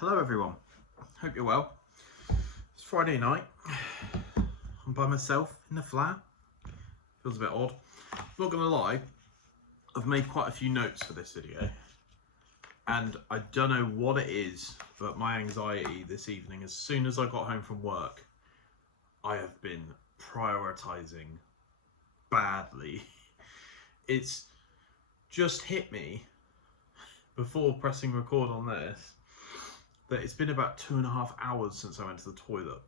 Hello everyone, hope you're well. It's Friday night, I'm by myself in the flat, feels a bit odd. Not gonna lie, I've made quite a few notes for this video and I don't know what it is, but my anxiety this evening, as soon as I got home from work, I have been prioritising badly. It's just hit me before pressing record on this that it's been about 2.5 hours since I went to the toilet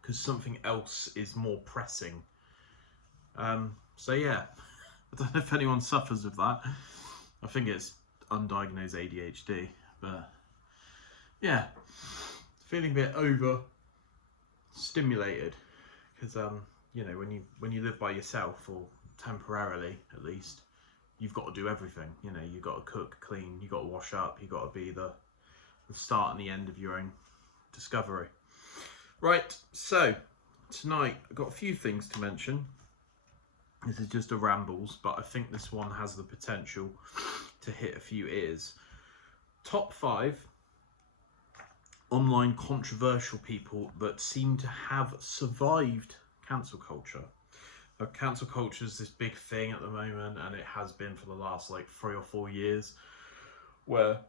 because something else is more pressing. So yeah, I don't know if anyone suffers with that. I think it's undiagnosed ADHD, but yeah, feeling a bit overstimulated because you know, when you live by yourself, or temporarily at least, you've got to do everything. You know, you've got to cook, clean, you've got to wash up, you've got to be the start and the end of your own discovery. Right, so tonight I've got a few things to mention. This is just a rambles, but I think this one has the potential to hit a few ears. Top 5 online controversial people that seem to have survived cancel culture. Now, cancel culture is this big thing at the moment, and it has been for the last like 3 or 4 years, where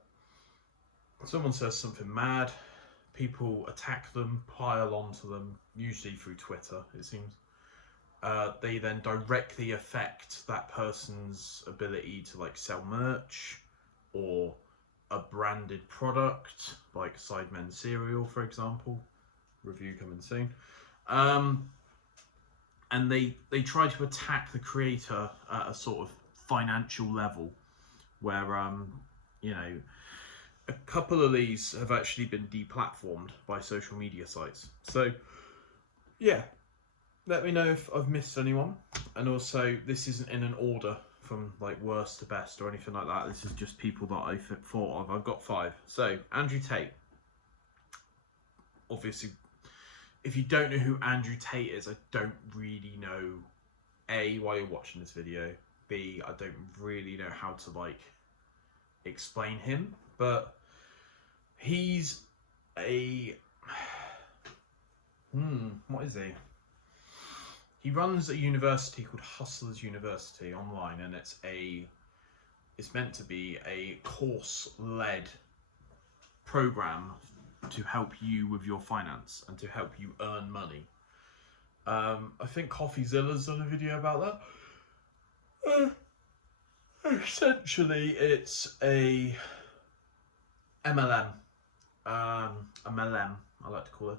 someone says something mad, people attack them, pile onto them, usually through Twitter, it seems. They then directly affect that person's ability to like sell merch or a branded product, like Sidemen cereal, for example. Review coming soon. And they try to attack the creator at a sort of financial level where, you know, a couple of these have actually been deplatformed by social media sites. So, yeah, let me know if I've missed anyone. And also, this isn't in an order from like worst to best or anything like that. This is just people that I thought of. I've got 5. So, Andrew Tate. Obviously, if you don't know who Andrew Tate is, I don't really know, A, why you're watching this video. B, I don't really know how to like explain him. But he's a what is he? He runs a university called Hustlers University online, and it's meant to be a course-led program to help you with your finance and to help you earn money. I think CoffeeZilla's done a video about that. Essentially, it's a MLM, I like to call it,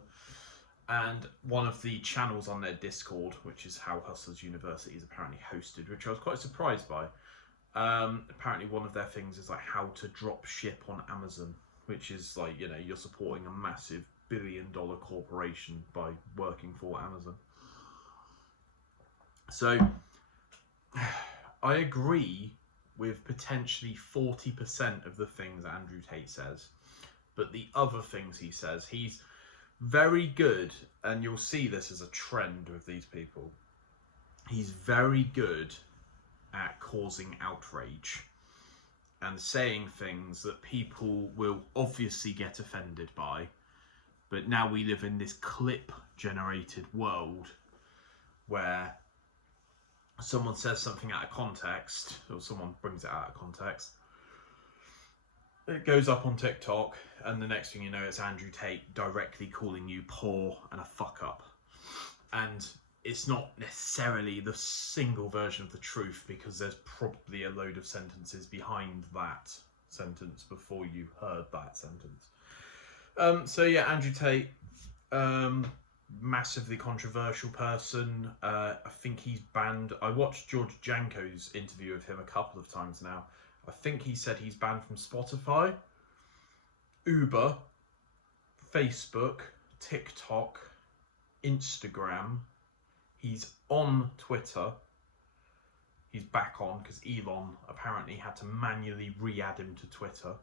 and one of the channels on their Discord, which is how Hustlers University is apparently hosted, which I was quite surprised by. Apparently one of their things is like how to drop ship on Amazon, which is like, you know, you're supporting a massive billion-dollar corporation by working for Amazon. So I agree with potentially 40% of the things Andrew Tate says, but the other things he says, he's very good, and you'll see this as a trend with these people. He's very good at causing outrage and saying things that people will obviously get offended by, but now we live in this clip-generated world where someone says something out of context, or someone brings it out of context, it goes up on TikTok, and the next thing you know, it's Andrew Tate directly calling you poor and a fuck up. And it's not necessarily the single version of the truth, because there's probably a load of sentences behind that sentence before you heard that sentence. So yeah, Andrew Tate, massively controversial person. I think he's banned. I watched George Janko's interview of him a couple of times now. I think he said he's banned from Spotify, Uber, Facebook, TikTok, Instagram. He's on Twitter. He's back on because Elon apparently had to manually re-add him to Twitter.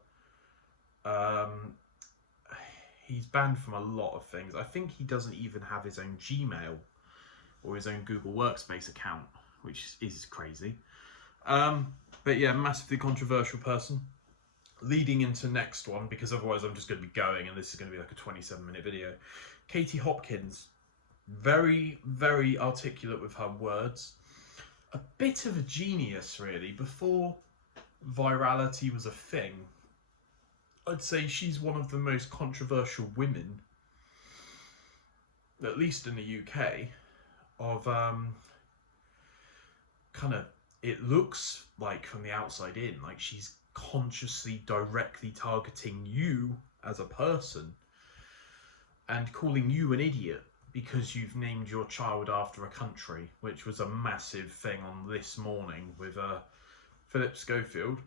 He's banned from a lot of things. I think he doesn't even have his own Gmail or his own Google Workspace account, which is crazy. But yeah, massively controversial person. leading into next one, because otherwise I'm just going to be going and this is going to be like a 27-minute video. Katie Hopkins, very, very articulate with her words. A bit of a genius, really. Before virality was a thing, I'd say she's one of the most controversial women, at least in the UK, of kind of, it looks like from the outside in, like she's consciously directly targeting you as a person and calling you an idiot because you've named your child after a country, which was a massive thing on This Morning with Philip Schofield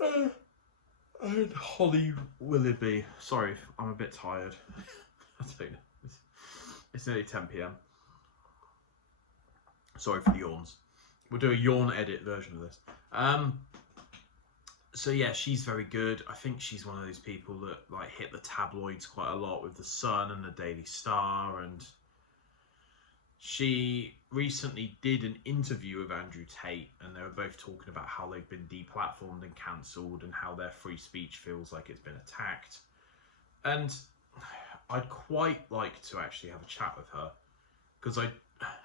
and Holly Willoughby. Sorry, I'm a bit tired. I don't know. It's nearly 10 p.m. Sorry for the yawns. We'll do a yawn edit version of this. So yeah, she's very good. I think she's one of those people that like hit the tabloids quite a lot with The Sun and the Daily Star, and she recently did an interview with Andrew Tate, and they were both talking about how they've been deplatformed and cancelled and how their free speech feels like it's been attacked. And I'd quite like to actually have a chat with her, because I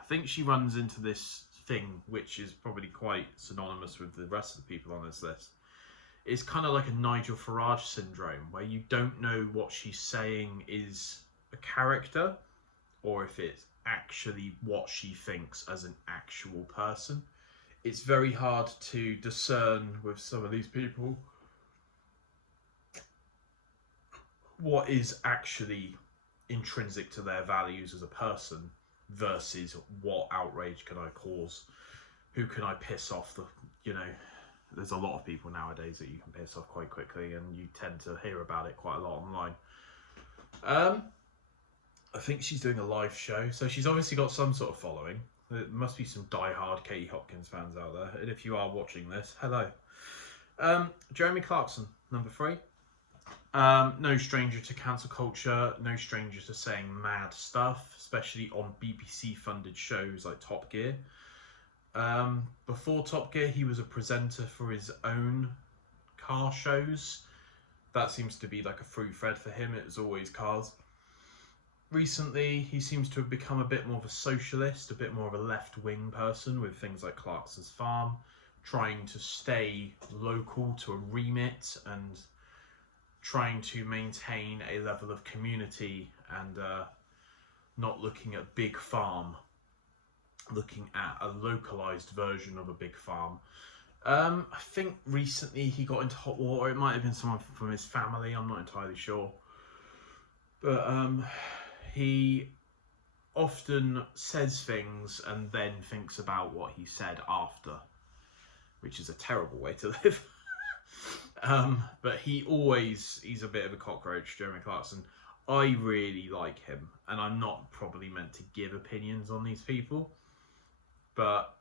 think she runs into this thing which is probably quite synonymous with the rest of the people on this list. It's kind of like a Nigel Farage syndrome, where you don't know what she's saying is a character or if it's actually what she thinks as an actual person. It's very hard to discern with some of these people what is actually intrinsic to their values as a person versus what outrage can I cause, who can I piss off. There's a lot of people nowadays that you can piss off quite quickly, and you tend to hear about it quite a lot online. I think she's doing a live show, so she's obviously got some sort of following. There must be some die-hard Katie Hopkins fans out there, and if you are watching this, hello. Jeremy Clarkson, number 3. No stranger to cancel culture, no stranger to saying mad stuff, especially on BBC-funded shows like Top Gear. Before Top Gear, he was a presenter for his own car shows. That seems to be like a through thread for him. It was always cars. Recently, he seems to have become a bit more of a socialist, a bit more of a left-wing person with things like Clarkson's Farm, trying to stay local to a remit and trying to maintain a level of community and not looking at big farm, looking at a localized version of a big farm. I think recently he got into hot water. It might have been someone from his family, I'm not entirely sure. But he often says things and then thinks about what he said after, which is a terrible way to live. But he's a bit of a cockroach, Jeremy Clarkson. I really like him, and I'm not probably meant to give opinions on these people, but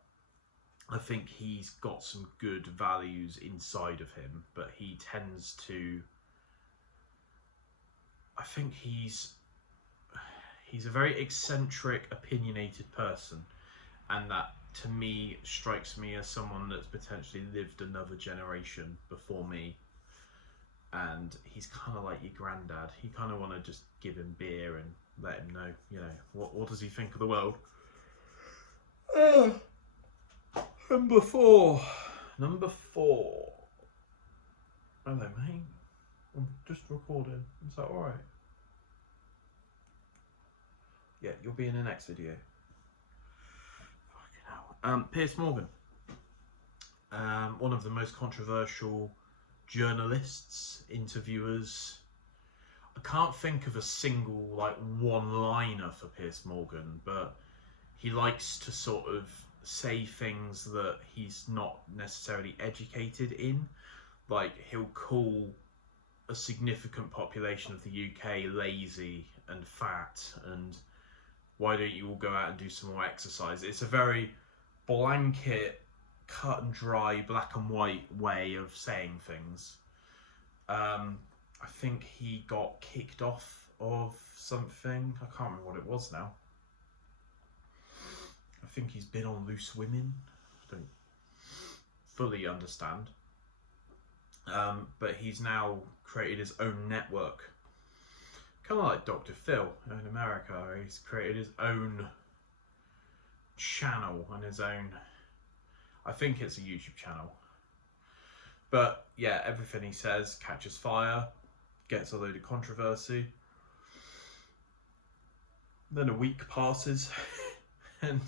I think he's got some good values inside of him, but he tends to, I think he's a very eccentric, opinionated person, and that to me strikes me as someone that's potentially lived another generation before me. And he's kind of like your granddad. You kind of want to just give him beer and let him know, what does he think of the world. Number four. Hello, mate. I'm just recording. Is that alright? Yeah, you'll be in the next video. Fucking hell. Piers Morgan. One of the most controversial journalists, interviewers. I can't think of a single one-liner for Piers Morgan, but he likes to sort of say things that he's not necessarily educated in. Like, he'll call a significant population of the UK lazy and fat, and why don't you all go out and do some more exercise? It's a very blanket, cut and dry, black and white way of saying things. I think he got kicked off of something. I can't remember what it was now. I think he's been on Loose Women. I don't fully understand. But he's now created his own network, kind of like Dr. Phil in America. He's created his own channel and his own, I think it's a YouTube channel. But yeah, everything he says catches fire, gets a load of controversy. Then a week passes and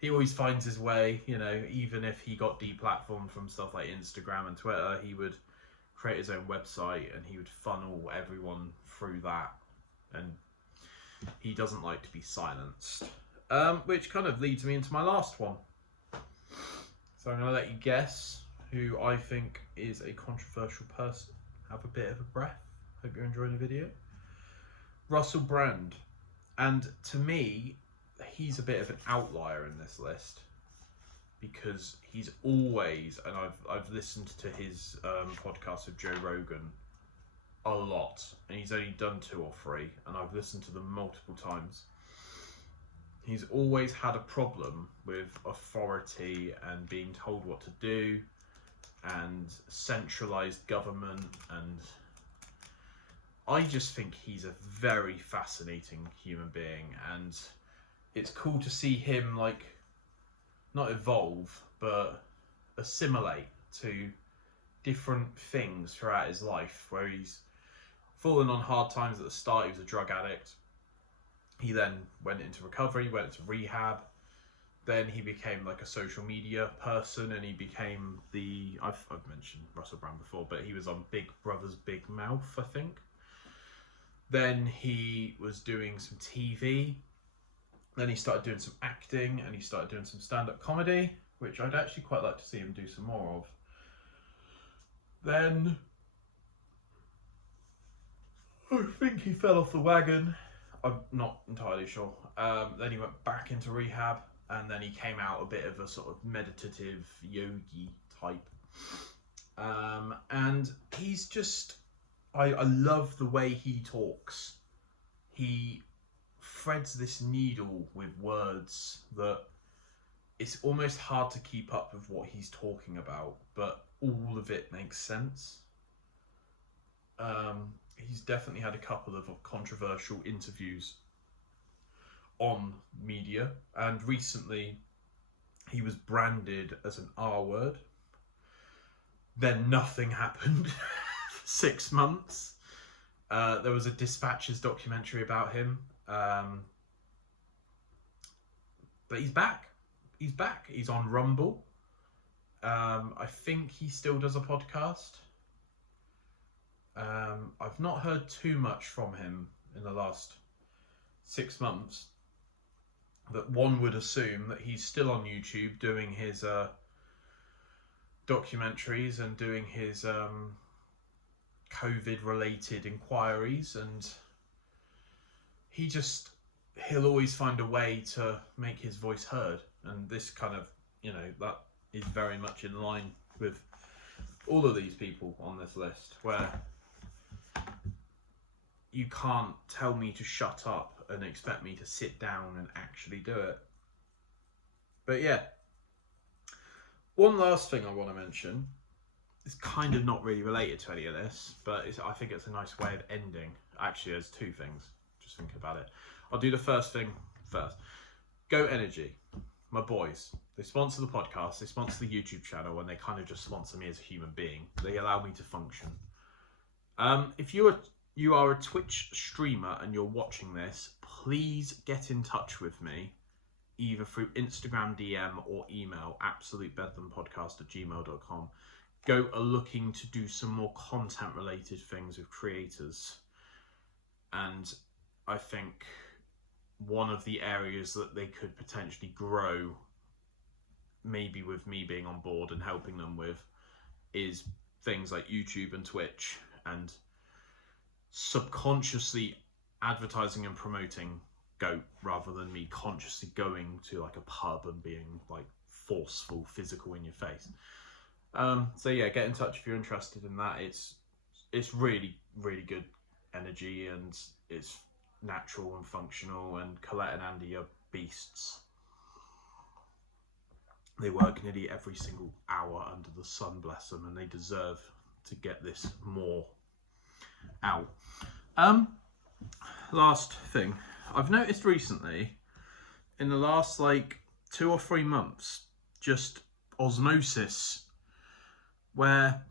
he always finds his way, you know, even if he got deplatformed from stuff like Instagram and Twitter, he would create his own website and he would funnel everyone through that. And he doesn't like to be silenced. Which kind of leads me into my last one. So I'm going to let you guess who I think is a controversial person. Have a bit of a breath. Hope you're enjoying the video. Russell Brand. And to me, he's a bit of an outlier in this list because he's always, and I've listened to his podcast with Joe Rogan a lot, and he's only done 2 or 3, and I've listened to them multiple times. He's always had a problem with authority and being told what to do and centralized government, and I just think he's a very fascinating human being, and it's cool to see him, like, not evolve, but assimilate to different things throughout his life, where he's fallen on hard times at the start. He was a drug addict. He then went into recovery, went into rehab. Then he became like a social media person, and he became the, I've mentioned Russell Brand before, but he was on Big Brother's Big Mouth, I think. Then he was doing some TV. Then he started doing some acting, and he started doing some stand-up comedy, which I'd actually quite like to see him do some more of. Then I think he fell off the wagon. I'm not entirely sure. Then he went back into rehab, and then he came out a bit of a sort of meditative yogi type. And he's just, I love the way he talks. He threads this needle with words that it's almost hard to keep up with what he's talking about, but all of it makes sense. He's definitely had a couple of controversial interviews on media, and recently he was branded as an R word. Then nothing happened for 6 months. There was a Dispatches documentary about him. But he's back. He's back. He's on Rumble. I think he still does a podcast. I've not heard too much from him in the last 6 months, but one would assume that he's still on YouTube doing his documentaries and doing his COVID-related inquiries, and he'll always find a way to make his voice heard, and this kind of, you know, that is very much in line with all of these people on this list, where you can't tell me to shut up and expect me to sit down and actually do it. But yeah, one last thing I want to mention is kind of not really related to any of this, but I think it's a nice way of ending. Actually, there's 2 things, just thinking about it. I'll do the first thing first. Go Energy, my boys. They sponsor the podcast, they sponsor the YouTube channel, and they kind of just sponsor me as a human being. They allow me to function. If you are a Twitch streamer and you're watching this, please get in touch with me, either through Instagram DM or email, absolutebedlampodcast@gmail.com. Go looking to do some more content related things with creators. And I think one of the areas that they could potentially grow, maybe with me being on board and helping them with, is things like YouTube and Twitch, and subconsciously advertising and promoting GOAT rather than me consciously going to like a pub and being like forceful, physical in your face. So yeah, get in touch if you're interested in that. It's really, really good energy, and it's natural and functional, and Colette and Andy are beasts. They work nearly every single hour under the sun, bless them, and they deserve to get this more out. Last thing, I've noticed recently, in the last like 2 or 3 months, just osmosis, where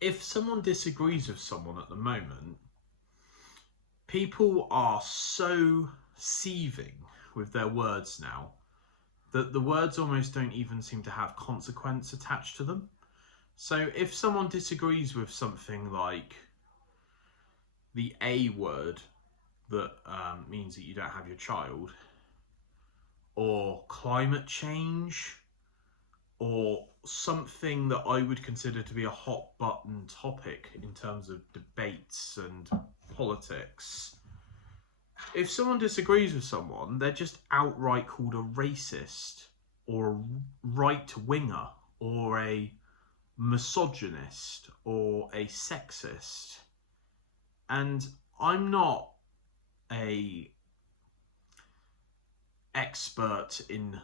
if someone disagrees with someone at the moment, people are so seething with their words now that the words almost don't even seem to have consequence attached to them. So if someone disagrees with something like the A word that means that you don't have your child, or climate change, or something that I would consider to be a hot button topic in terms of debates and politics, if someone disagrees with someone, they're just outright called a racist or a right-winger or a misogynist or a sexist. And I'm not a expert in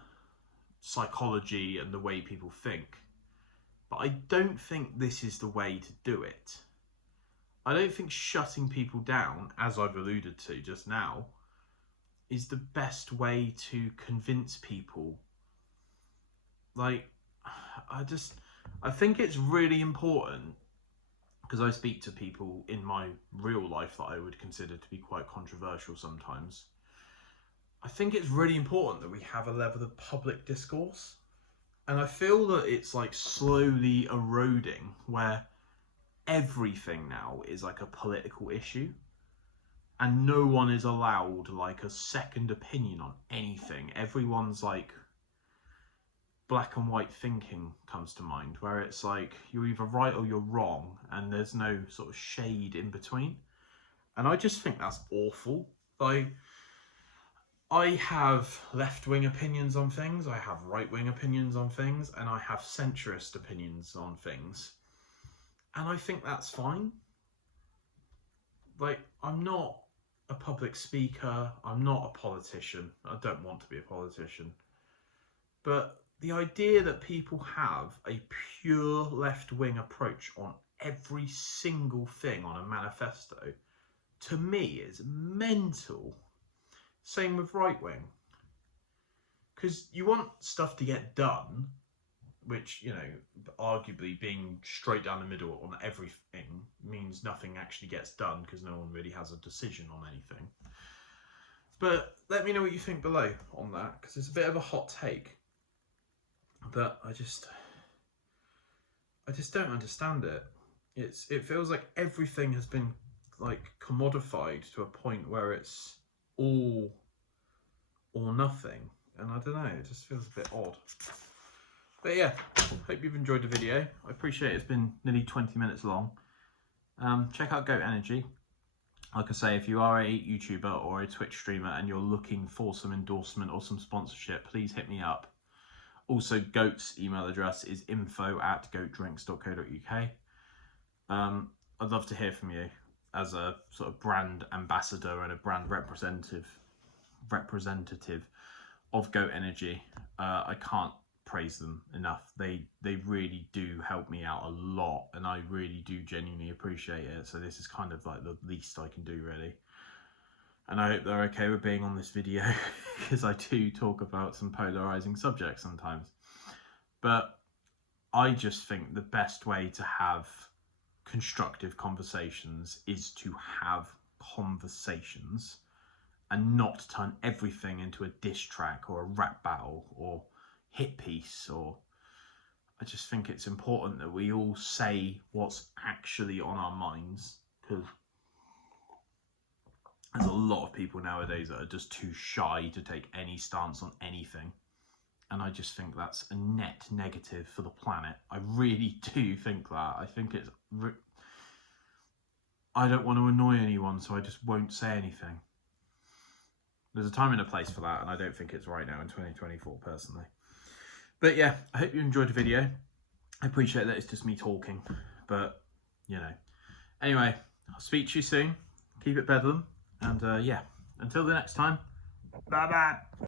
psychology and the way people think, but I don't think this is the way to do it. I don't think shutting people down, as I've alluded to just now, is the best way to convince people. Like, I think it's really important, because I speak to people in my real life that I would consider to be quite controversial sometimes. I think it's really important that we have a level of public discourse. And I feel that it's like slowly eroding, where everything now is like a political issue. And no one is allowed like a second opinion on anything. Everyone's like, black and white thinking comes to mind, where it's like you're either right or you're wrong, and there's no sort of shade in between. And I just think that's awful. I have left-wing opinions on things, I have right-wing opinions on things, and I have centrist opinions on things. And I think that's fine. Like, I'm not a public speaker, I'm not a politician, I don't want to be a politician. But the idea that people have a pure left-wing approach on every single thing on a manifesto, to me, is mental. Same with right-wing. Because you want stuff to get done, which, you know, arguably being straight down the middle on everything means nothing actually gets done, because no one really has a decision on anything. But let me know what you think below on that, because it's a bit of a hot take. But I just don't understand it. It feels like everything has been like commodified to a point where it's all or nothing, and I don't know, it just feels a bit odd. But yeah, hope you've enjoyed the video. I appreciate it's been nearly 20 minutes long. Check out Goat Energy. Like I say, if you are a YouTuber or a Twitch streamer and you're looking for some endorsement or some sponsorship, please hit me up. Also, Goat's email address is info@goatdrinks.co.uk. I'd love to hear from you as a sort of brand ambassador and a brand representative of Goat Energy. I can't praise them enough. They really do help me out a lot, and I really do genuinely appreciate it. So this is kind of like the least I can do, really. And I hope they're okay with being on this video, because I do talk about some polarizing subjects sometimes. But I just think the best way to have constructive conversations is to have conversations and not turn everything into a diss track or a rap battle or hit piece. Or I just think it's important that we all say what's actually on our minds, because there's a lot of people nowadays that are just too shy to take any stance on anything. And I just think that's a net negative for the planet. I really do think that. I think it's... I don't want to annoy anyone, so I just won't say anything. There's a time and a place for that, and I don't think it's right now in 2024, personally. But yeah, I hope you enjoyed the video. I appreciate that it's just me talking, but, you know. Anyway, I'll speak to you soon. Keep it bedlam. And yeah, until the next time, bye-bye.